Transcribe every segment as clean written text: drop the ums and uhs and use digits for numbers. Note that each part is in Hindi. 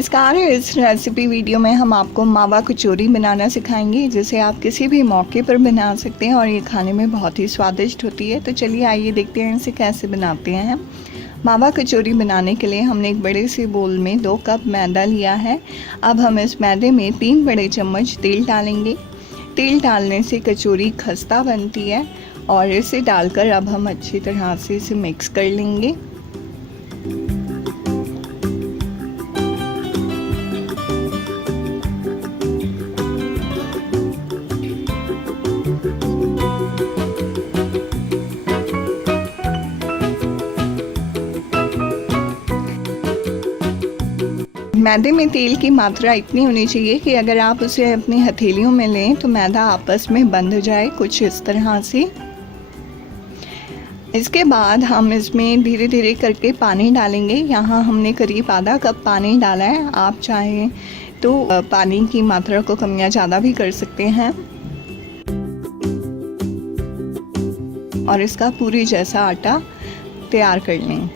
नमस्कार। इस रेसिपी वीडियो में हम आपको मावा कचौरी बनाना सिखाएंगे, जिसे आप किसी भी मौके पर बना सकते हैं और ये खाने में बहुत ही स्वादिष्ट होती है। तो चलिए आइए देखते हैं इसे कैसे बनाते हैं। मावा कचौरी बनाने के लिए हमने एक बड़े से बोल में 2 कप मैदा लिया है। अब हम इस मैदे में 3 बड़े चम्मच तेल डालेंगे। तेल डालने से कचौरी खस्ता बनती है और इसे डालकर अब हम अच्छी तरह से इसे मिक्स कर लेंगे। मैदे में तेल की मात्रा इतनी होनी चाहिए कि अगर आप उसे अपनी हथेलियों में लें तो मैदा आपस में बंध जाए, कुछ इस तरह से। इसके बाद हम इसमें धीरे धीरे करके पानी डालेंगे। यहाँ हमने करीब आधा कप पानी डाला है। आप चाहें तो पानी की मात्रा को कम या ज़्यादा भी कर सकते हैं और इसका पूरी जैसा आटा तैयार कर लें।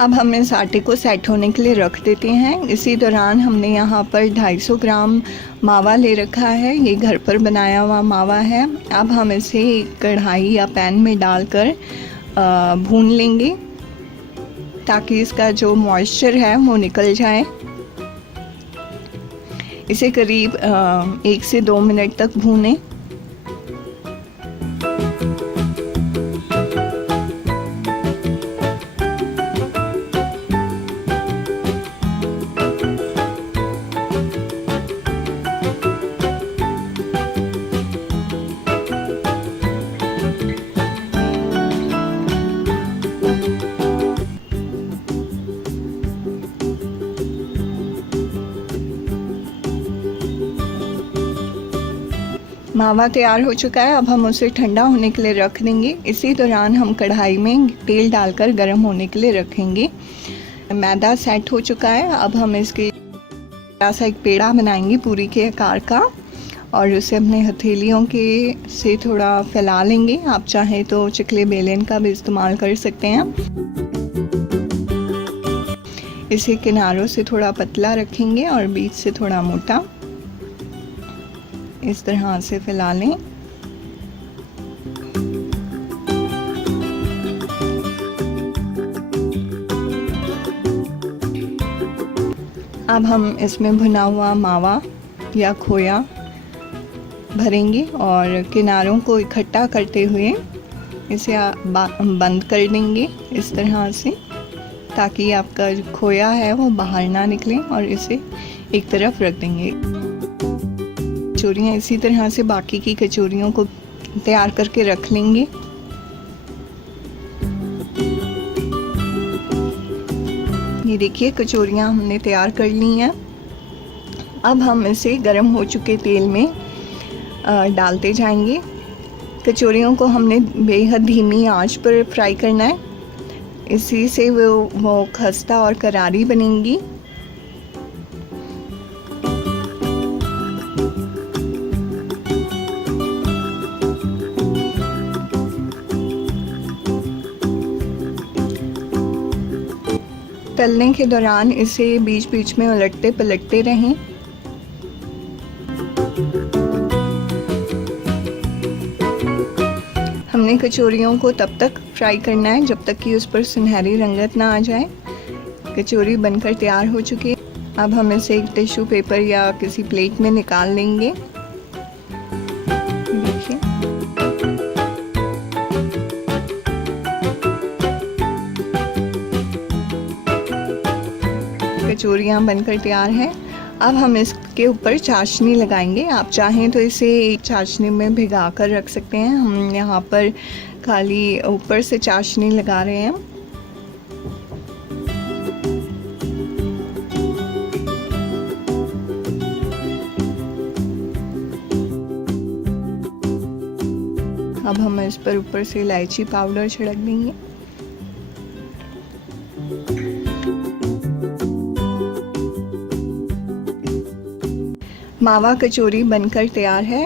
अब हम इस आटे को सेट होने के लिए रख देते हैं। इसी दौरान हमने यहाँ पर 250 ग्राम मावा ले रखा है। ये घर पर बनाया हुआ मावा है। अब हम इसे एक कढ़ाई या पैन में डालकर भून लेंगे ताकि इसका जो मॉइस्चर है वो निकल जाए। इसे करीब 1 से 2 मिनट तक भूनें। मावा तैयार हो चुका है। अब हम उसे ठंडा होने के लिए रख देंगे। इसी दौरान हम कढ़ाई में तेल डालकर गर्म होने के लिए रखेंगे। मैदा सेट हो चुका है। अब हम इसके ऐसा एक पेड़ा बनाएंगे पूरी के आकार का और उसे अपने हथेलियों के से थोड़ा फैला लेंगे। आप चाहें तो चिकले बेलन का भी इस्तेमाल कर सकते हैं। इसे किनारों से थोड़ा पतला रखेंगे और बीच से थोड़ा मोटा, इस तरह से फैला लें। अब हम इसमें भुना हुआ मावा या खोया भरेंगे और किनारों को इकट्ठा करते हुए इसे बंद कर देंगे इस तरह से, ताकि आपका जो खोया है वो बाहर ना निकले, और इसे एक तरफ रख देंगे। कचौरियाँ इसी तरह से बाकी की कचौरियों को तैयार करके रख लेंगे। ये देखिए कचौरियाँ हमने तैयार कर ली हैं। अब हम इसे गर्म हो चुके तेल में डालते जाएंगे। कचौरियों को हमने बेहद धीमी आंच पर फ्राई करना है। इसी से वो खस्ता और करारी बनेंगी। तलने के दौरान इसे बीच बीच में उलटते पलटते रहें। हमने कचौरियों को तब तक फ्राई करना है जब तक कि उस पर सुनहरी रंगत ना आ जाए। कचौरी बनकर तैयार हो चुकी है। अब हम इसे एक टिश्यू पेपर या किसी प्लेट में निकाल लेंगे। देखिए कचौरियाँ बनकर तैयार हैं। अब हम इसके ऊपर चाशनी लगाएंगे। आप चाहें तो इसे एक चाशनी में भिगा कर रख सकते हैं। हम यहाँ पर खाली ऊपर से चाशनी लगा रहे हैं। अब हम इस पर ऊपर से इलायची पाउडर छिड़क देंगे। मावा कचौरी बनकर तैयार है।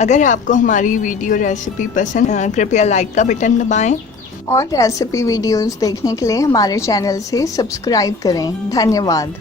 अगर आपको हमारी वीडियो रेसिपी पसंद कृपया लाइक का बटन दबाएं और रेसिपी वीडियोस देखने के लिए हमारे चैनल से सब्सक्राइब करें। धन्यवाद।